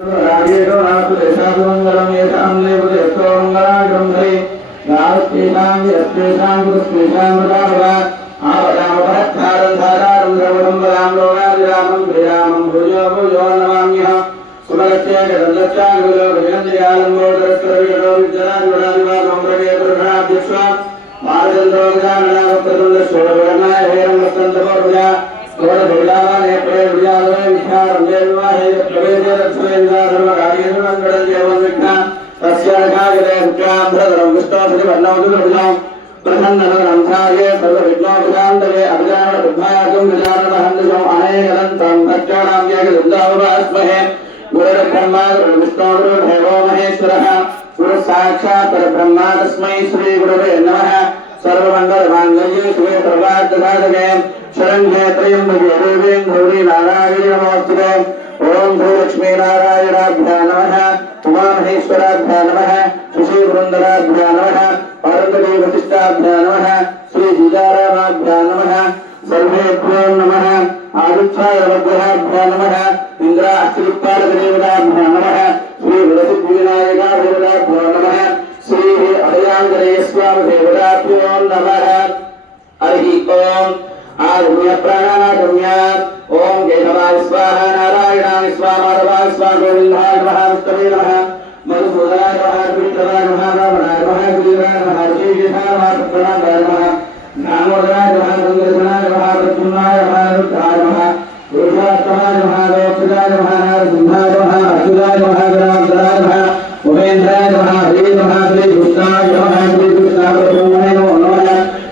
राजेशो नास्तु देशाभिमङ्गलं येषां देवदेवतो मङ्गलायुधं धरे नास्तेषां यस्तेषां पुरुषेषां प्रदाभवा आवयामपरत्थारं धारारं द्रवणं वदां लोकादिरामं प्रियामं भुजो भुजो नमाम्यः सुमलस्य जगन्दस्य गुरो गजनन्द्रियालं मोदरस्वरविजयो विद्यानादिवदादिवादं प्रगे पुरुषाभ्यस्व मार्गन्द्रोगजाननामप्रदुन्दस्वरवर्णाय हेरं वसन्तमोर्भुजा गोडभुजावाने प्रेर्भुजालोय विख्यारं देवाहे प्रवेशे रक्षेन्द्रा सर्वकार्येषु मङ्गलं देवं विघ्ना तस्यार्घायते विक्रान्धरं विष्णोपतिवर्णमधुरभुजां प्रसन्ननगरं ध्याये सर्वविघ्नोपशान्तये अभिजानबुद्धायागं विजानमहन्दजम् अनेकदन्तं भक्तानां जगदुन्दावस्महे गुरुर्ब्रह्मा गुरुर्विष्णु गुरुर्देवो महेश्वरः गुरुसाक्षात् परब्रह्म तस्मै श्रीगुरवे नमः सर्वमङ्गलमाङ्गल्ये शिवे सर्वार्थसाधके शरण्ये त्र्यम्बके देवे गौरी नारायणी नमोस्तुते ओम श्री लक्ष्मी नारायणाभ्यां नमः उमामहेश्वराभ्यां नमः शशिवृन्दराभ्यां नमः पार्वती वसिष्ठाभ्यां नमः श्री सीतारामाभ्यां नमः सर्वेभ्यो नमः आदित्यायवग्रहाभ्यां नमः इन्द्रास्त्रिपालदेवताभ्यां नमः श्री वरसिद्धिविनायकादेवताभ्यो नमः श्री अभयांजनेय स्वामी देवताभ्यो नमः हरि ओम आगम्य प्राणानागम्य ओम केशवाय स्वाहा नारायणाय स्वाहा माधवाय स्वाहा गोविन्दाय नमः विष्णवे नमः मधुसूदनाय नमः विष्णवाय नमः रावणाय नमः गिरिराय नमः ऋषिकेशाय नमः सत्यनारायणाय नमः नामोदराय नमः गंगेशनाय नमः प्रद्युम्नाय नमः रुद्राय नमः पुरुषोत्तमाय नमः गौतमाय नमः नरसिंहाय नमः अच्युताय नमः गणाधराय नमः उमेन्द्राय नमः हरे नमः श्री कृष्णाय नमः श्री कृष्णाय प्रभुवे नमो नमः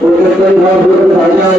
उत्कृष्टं भवभूतभाजाय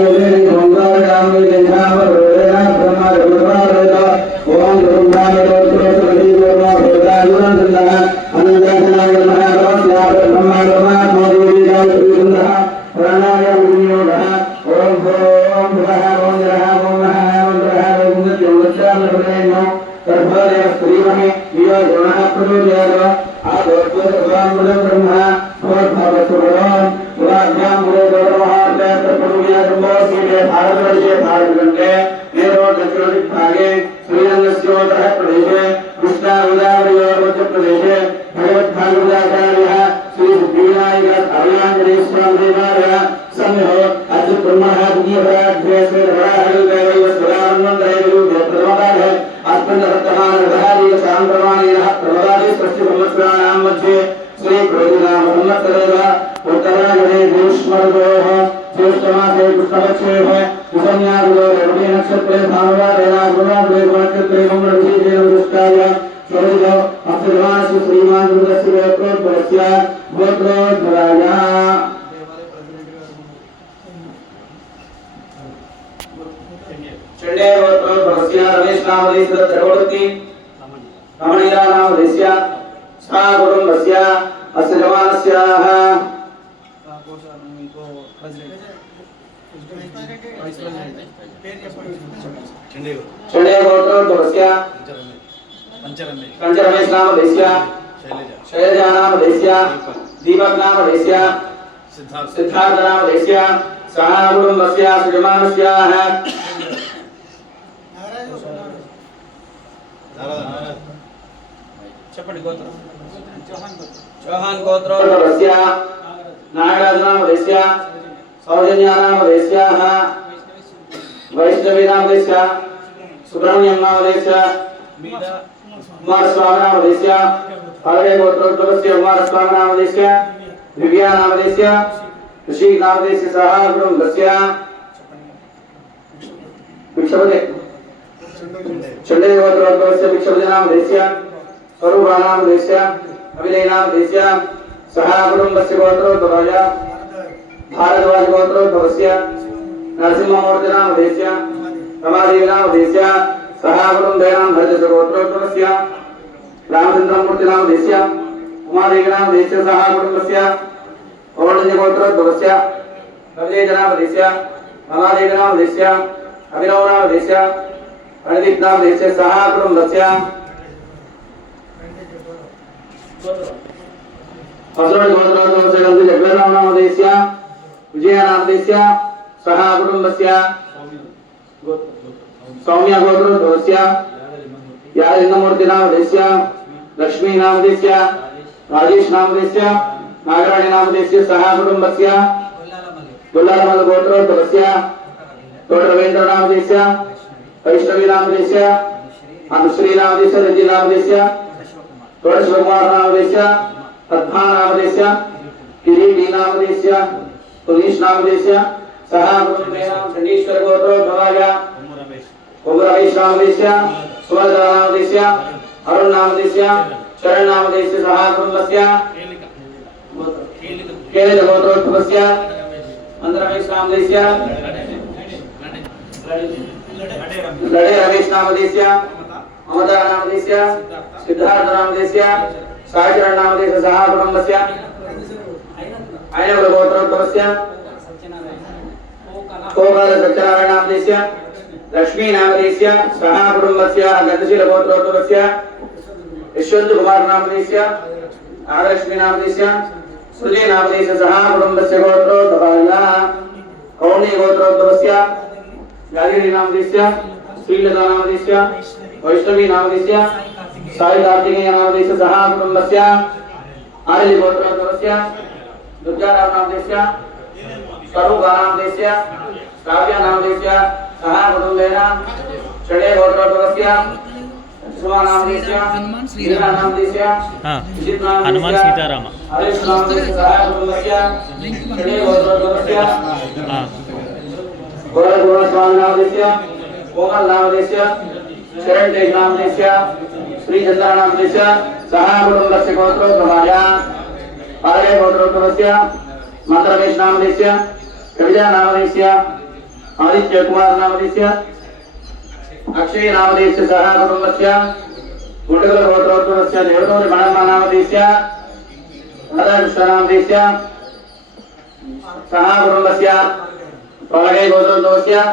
सिद्धार्थ नाम देश्या सहागुरुम वस्या सुजमानस्याः चपड़ गोत्र चौहान गोत्र वस्या नागराज नाम देश्या सौजन्या नाम देश्याः वैष्णवी नाम देश्या सुब्रह्मण्यम नाम देश्या कुमार स्वामी नाम देश्या हरे गोत्रोद्भवस्य कुमार स्वामी नाम देश्या दिव्या नामदेस्य ऋषि नामदेस्य सहागुरुं दस्य भिक्षपते चंडे गोत्रोद्भवस्य भिक्षपते नामदेस्य स्वरूपा नामदेस्य अभिनय नामदेस्य सहागुरुं दस्य गोत्रोद्भवस्य भारद्वाज गोत्रोद्भवस्य नरसिंहमूर्ति नामदेस्य रमादेवी नामदेस्य सहागुरुं दयानां भजस्य गोत्रोद्भवस्य रामचंद्रमूर्ति नामदेस्य कुमारेण नामदेस्य सहागुरुं औरण्यगोत्रोद्भवस्य कविदेशनामदेस्य ममादेशनामदेस्य अभिनवनामदेस्य प्रणदीपनामदेस्य सहागुरुं असुरगोत्रोद्भवस्य जगन्नामदेस्य विजयनामदेस्य सहागुरुं सौम्य गोत्रोद्भवस्य यालिंगमूर्ति नामधेस्य लक्ष्मी नामधेस्य राजेश नामधेस्य नागराणी नामधेस्य सह कुटुंबस्य गुल्लालमल गोत्रोद्भवस्य तोडरवेंद्र नामधेस्य वैष्णवी नामधेस्य अनुश्री नामधेस्य रजि नामधेस्य तोडशिवकुमार नामधेस्य पद्मा नामधेस्य किरीटी नामधेस्य पुनीश नामधेस्य सह कुटुंबेन चंडीश्वर गोत्रोद्भवाय ओम रमेश नामधेस्य सुभद्रा नामधेस्य अरुण नामधेस्य शरण नामधेस्य सह कुटुंबस्य केलित गोत्रोद्भवस्य अंध रमेश नामधेस्य लड़े रमेश नामधेस्य अमता नामधेस्य सिद्धार्थ नामधेस्य सायचरण नामधेस्य सह कुटुंबस्य आयनकुल गोत्रोद्भवस्य कोकाल सत्यनारायण नामधेस्य लक्ष्मी नामधेस्य सह कुटुंबस्य गंधशील गोत्रोद्भवस्य यशवंत कुमार नामधेस्य आदलक्ष्मी नामधेस्य सुजय नामधेस्य सह कुटुंबस्य गोत्रोद्भवाय कौणी गोत्रोद्भवस्य यागिनी नामधेस्य श्रीलता नामधेस्य वैष्णवी नामधेस्य साई कार्तिकेय नामधेस्य सह कुटुंबस्य आर्य गोत्रोद्भवस्य दुर्गाराम नामधेस्य स्वरूपा नामधेस्य काव्या नामधेस्य सह कुटुंबेन षडे गोत्रोद्भवस्य सुमा नामधेस्य मीरा नामधेस्य विजित नामधेस्य हनुमान सीताराम हरीश नामधेस्य सह कुटुंबस्य षडे गोत्रोद्भवस्य गोरखपुर स्वामी नामधेस्य कोमल नामधेस्य शरण तेज नामधेस्य श्री चंद्र नामधेस्य सह कुटुंबस्य गोत्रोद्भवाय पारगे गोत्रोद्भवस्य मंत्रमेश नामधेस्य कविता नामधेस्य आदित्य कुमार नामधेस्य अक्षय नामधेस्य सह कुटुंबस्य गुंडगल गोत्रोद्भवस्य देवदूर गणम्मा नामधेस्य राधाकृष्ण नामधेस्य सह कुटुंबस्य पारगे गोत्रोद्भवस्य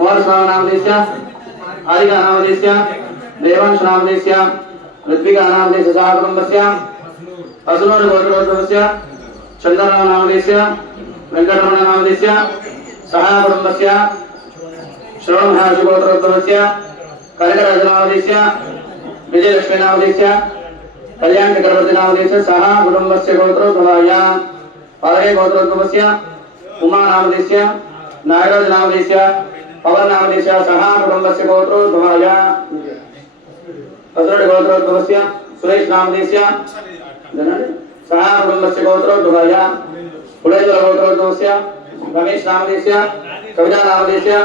मोहन स्वामी नामधेस्य आदिका नामधेस्य देवांश नामधेस्य ऋत्विका नामधेस्य सह कुटुंबस्य असनूर गोत्रोद्भवस्य चंद्रराम नामधेस्य वेंकटरमण नामधेस्य सह कुटुंबस्य श्रवण महर्षि गोत्रोद्भवस्य कनकराज नामधेस्य विजयलक्ष्मी नामधेस्य कल्याण चक्रवर्ती नामधेस्य सह कुटुंबस्य गोत्रोद्भवाय पारगे गोत्रोद्भवस्य उमा नामधेस्य नागराज नामधेस्य पवन नामधेस्य सह कुटुंबस्य गोत्रोद्भवाय असरड गोत्रोद्भवस्य सुरेश नामधेस्य सह कुटुंबस्य गोत्रोद्भवाय कुलेश्वर गोत्रोद्भवस्य रमेश नामधेस्य कविता नामधेस्य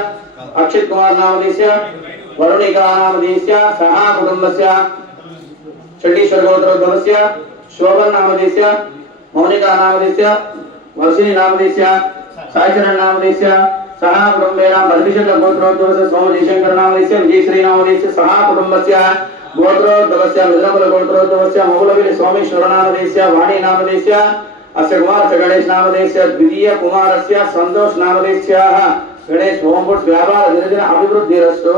अक्षित कुमार नामधेस्य वरुणिका नामधेस्य सह कुटुंबस्य चंडीश्वर गोत्रोद्भवस्य शोभन नामधेस्य मौनिका नामधेस्य वर्षिणी नामधेस्य सायचरण नामधेस्य सह कुटुंबेन बर्भिषक गोत्रोद्भवस्य सोमजयशंकर नामधेस्य विजयश्री नामधेस्य सह कुटुंबस्य गोत्रोद्भवस्य मित्रकुल गोत्रोद्भवस्य मौलवीर सोमेश्वर नामधेस्य वाणी नामधेस्य अस्य कुमारस्य गणेश नामधेस्य द्वितीय कुमारस्य संतोष नामधेस्य गणेश ओमपुट व्यापार दिनदिन अभिवृद्धिरस्तु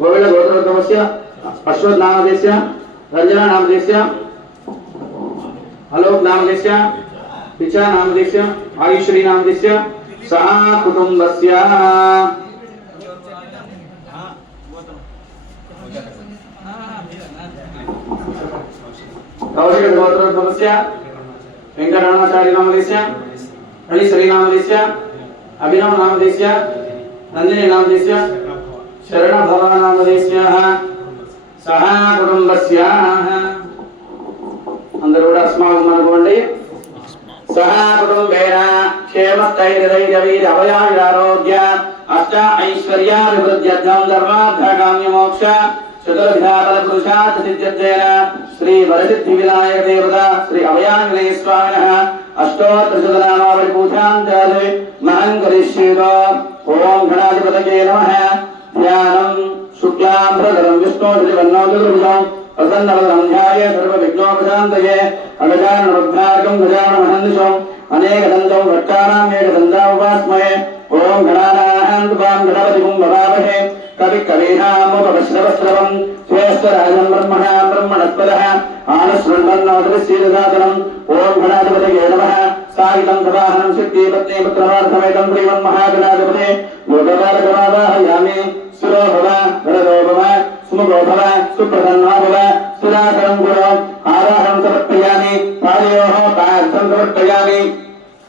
गोविंद गोत्रोद्भवस्य अश्वथ नामधेस्य रंजना नामधेस्य आलोक नामधेस्य पिचा नामधेस्य आयुश्री नामधेस्य सह कुटुंबस्य कौशिक गोत्रोद्भवस्य वेंकटरमणाचार्य नामधेस्य हरिश्री नामधेस्य अभिनव नामधेस्य नंदिनी नामधेस्य शरण भव नामधेस्य सह कुटुंबस्य अंदर కూడా అస్మాకం అనుకోండి सह कुटुंबेन क्षेमस्थैर्यधैर्यवीर अभयायुरारोग्य अष्ट ऐश्वर्याभिवृद्ध्यर्थं धर्मार्थकाम्य मोक्ष चतुर्विधाफल पुरुषार्थ सिद्ध्यर्थेन श्री वरसिद्धि विनायक देवता श्री अभयाञ्जनेय स्वामिनः अष्टोत्तरशतनामावली पूजां चार्य महं करिष्येतो ओम गणाधिपतये नमः ध्यानं शुक्लांबरधरं विष्णोर्वन्नो चतुर्भुजं प्रसन्नवदनं ध्याये सर्वविघ्नोपशान्तये अगजाननोद्धारकं गजाननमहर्निशम् अनेकदन्तं भट्टानाम् एकदन्तामुपास्महे ओम गणानां गणपतिं भवामहे कविकवीनामुपश्रवस्रवं श्रेष्ठराजं ब्रह्मणः ब्रह्मणस्पदः आनशृण्वन्नोदृश्येदसादनम् ओम गणाधिपतये नमः సాయితం సవాహనం శక్తి పత్ని పుత్రమార్థమేతం ప్రియవన్ మహాగణాధిపతే యోగకాలకమావాహయామి సురో భవ వరదో భవ సుముఖో భవ సుప్రసన్నో భవ స్థిరాసనం గురో ఆరాహం సమర్పయామి పాదయోః పార్థం సమర్పయామి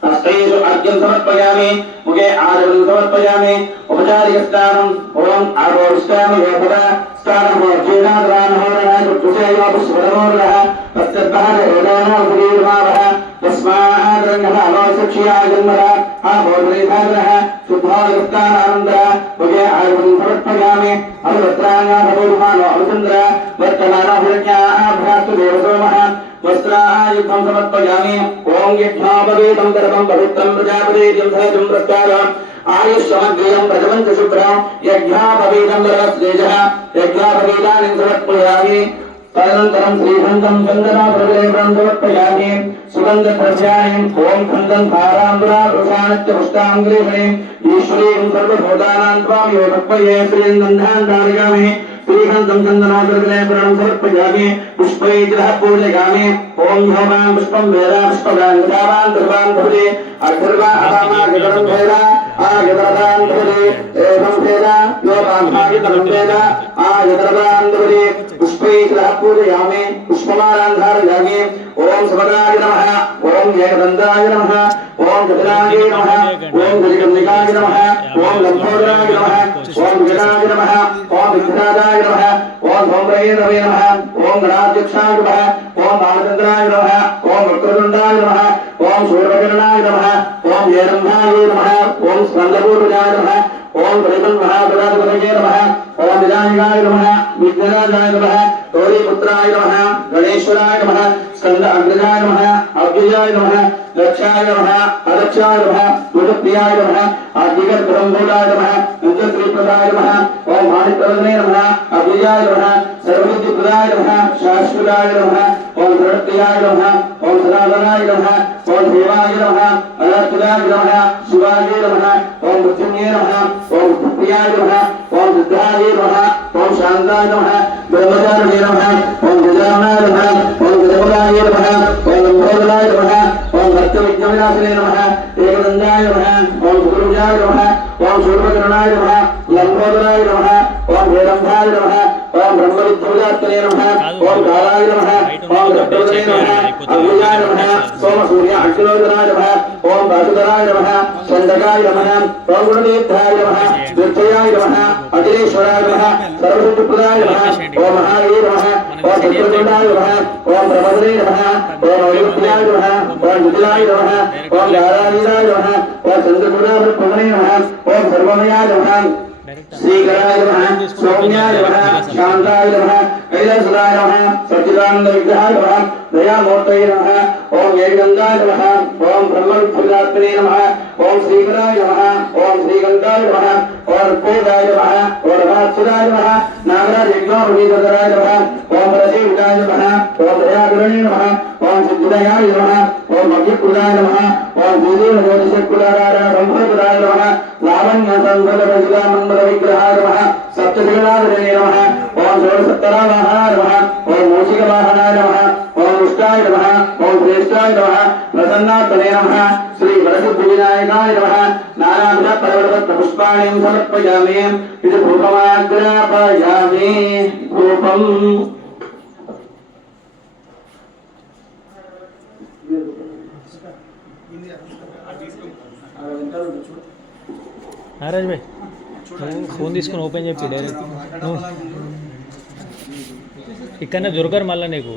हस्तैषु अर्घ्यं समर्पयामि मुखे आचमनं समर्पयामि उपचारिकस्नानम् ओम आरोष्टामि योगः स्नानं जीर्णाद्रानहोरः चक्षुषेव पुष्परमोरः तस्यद्भारे ओदानोपरीर्मावः तस्माद्रङ्गः अवसक्ष्या जन्मः आभोधरेधाग्रः शुद्धादिस्नानानन्दः मुखे आचमनं समर्पयामि अवत्राङ्गाभूमानो अवचन्द्र वर्तमानोभिरज्ञाभ्यास्तु देवसोमः वस्त्रायुधं समर्पयामि ओम यज्ञापवेदं गर्भं पवित्रं प्रजापतिं सहजं प्रस्तारम् आयुष्मग्रियं प्रजवञ्च शुभ्रं यज्ञापवेदं वरस्तेजः यज्ञापवेदानि समर्पयामि तदनन्तरं श्रीगन्धं चन्दनाप्रलेपं समर्पयामि सुगन्धद्रव्याणि ओम गन्धं धाराम्बरावृषाणश्च पुष्टाङ्ग्रेषणे ईश्वरीं सर्वभूतानां त्वां योगत्वये श्रीगन्धान् धारयामि श्रीगन्धं चन्दनाप्रलेपं समर्पयामि पुष्पैः पूजयामि ओम ह्यवां पुष्पं वेदा पुष्पवान् गतावान् धर्वान् भवति अधर्वा अवामा गतरं वेदा आगतरवान् भवति एवं वेदा योगाभागितरं वेदा आगतरवान् भवति पुष्पैः पूजयामि पुष्पमालान् धारयामि ओम समदाय नमः ओम एकदन्ताय नमः ओम गजराय नमः ओम गजकर्णिकाय नमः ओम लम्बोदराय नमः ओम गजाय नमः ओम विघ्नादाय नमः ओम भौमरवे नमः ओम गणाध्यक्षाय नमः ओम बालचन्द्राय नमः ओम वक्रतुण्डाय नमः ओम सूर्यकिरणाय नमः ओम हेरम्भाय नमः ओम स्कन्दपूर्वजाय नमः ओम परिमन्महागणाधिपतये नमः ओम विनायकाय नमः विघ्नराजाय नमः गौरीपुत्राय नमः गणेश्वराय नमः स्कंद अग्रजाय नमः अव्ययाय नमः रक्षाय नमः अरक्षाय नमः गुरुप्रियाय नमः आदिगत ब्रह्मोदाय नमः नंदश्रीप्रदाय नमः ओम माणिकवदने नमः अव्ययाय नमः सर्वसिद्धिप्रदाय नमः शाश्वताय नमः ओम धरणप्रियाय नमः ओम सनातनाय नमः ओम देवाय नमः अनर्थदाय नमः शिवाय नमः ओम मृत्युंजय नमः ओम प्रियाय नमः ओम सिद्धाय नमः ओम शांताय नमः ब्रह्मचारिणे नमः ओम गजाननाय नमः ओम गजमुखाय नमः ओम लंबोदराय नमः ओम भक्तविघ्नविनाशिने नमः एकदन्ताय नमः ओम सुरुजाय नमः ओम सूर्यकिरणाय नमः लंबोदराय नमः ओम हेरम्भाय नमः ओम ब्रह्मविद्युजात्मने नमः ओम कालाय नमः ओम दत्तवदने नमः अव्ययाय नमः सोम सूर्य अग्निलोचनाय नमः ओम वासुधराय नमः चण्डकाय नमः ओम गुणतीर्थाय नमः दुर्जयाय नमः अखिलेश्वराय नमः सर्वसिद्धिप्रदाय नमः ओम महावीर नमः ओम चतुर्दण्डाय नमः ओम ब्रह्मदने नमः ओम अयोध्याय नमः ओम विजयाय नमः ओम नारायणाय नमः ओम चन्द्रपुराभ्रमणे नमः ओम सर्वमयाय नमः श्रीकराय नमः सौम्याय नमः शान्ताय नमः कैलासदाय नमः सच्चिदानन्दविग्रहाय नमः दयामूर्तये नमः ओम एकदन्ताय नमः ओम ब्रह्मविद्युजात्मने नमः ओम श्रीकराय नमः ओम श्रीगन्धाय नमः ओम रूपेदाय नमः ओम रमाच्युताय नमः नागराजयज्ञोपवीतराय नमः ओम परसेविताय नमः ओम दयागुरणे नमः ओम सिद्धिदयाय नमः ओम मध्यकुलाय नमः ओम दीदीनज्योतिषकुलाय ब्रह्मकुलाय नमः लावण्यसंसदरजिलामण्डलविग्रहाय नमः सप्तशृङ्गारणे नमः ओम षोडशत्तरावाहनाय नमः ओम मूषिकवाहनाय नमः ओम उष्टाय नमः ओम श्रेष्ठाय नमः प्रसन्नात्मने नमः श्री वरसिद्धिविनायकाय नमः नानाविधपर्वतपुष्पाणि समर्पयामि इति धूपमाग्रापयामि धूपम् నారాజ్ భాయ్ ఫోన్ తీసుకొని ఓపెన్ చెప్పి డైరెక్ట్ ఇక్కడనే దొరకరు మళ్ళీ నీకు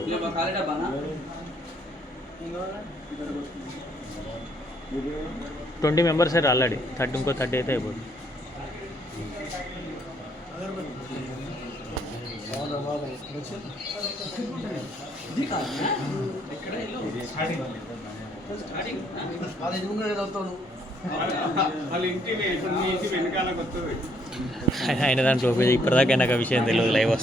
20 మెంబర్స్ సార్ ఆల్రెడీ 30 ఇంకో 30 అయితే అయిపోతుంది. ఆయన దాంట్లో ఇప్పటిదాకా నాకు ఆ విషయం తెలియదు లైవ్ వస్తుంది.